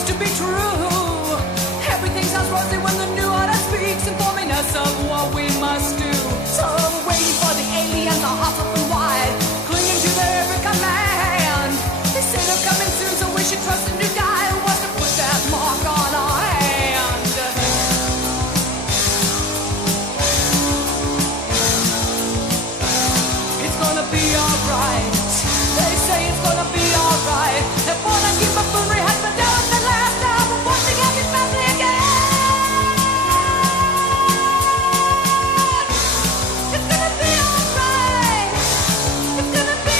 seems to be true. Everything sounds rosy when the new order speaks, informing us of what we must do. So waiting for the aliens, our hearts open wide, clinging to their every command. They say they're coming soon, so we should trust the new guy who wants to put that mark on our hand. It's gonna be alright. They say it's gonna be alright. They wanna keep a foolery has been down the last time, but once again it's family again. It's gonna be alright. It's gonna be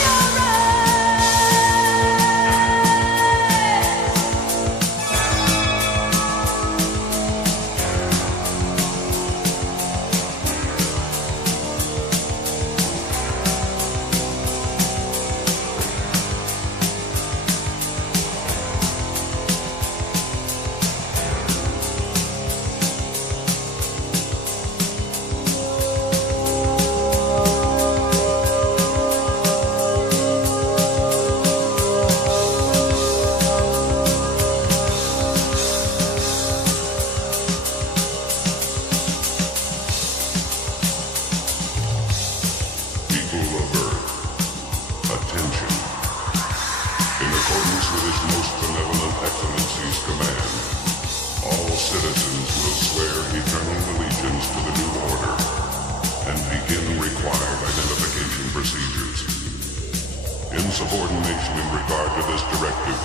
insubordination in regard to this directive,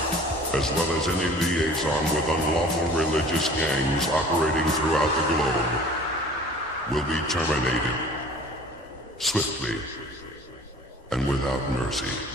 as well as any liaison with unlawful religious gangs operating throughout the globe, will be terminated swiftly and without mercy.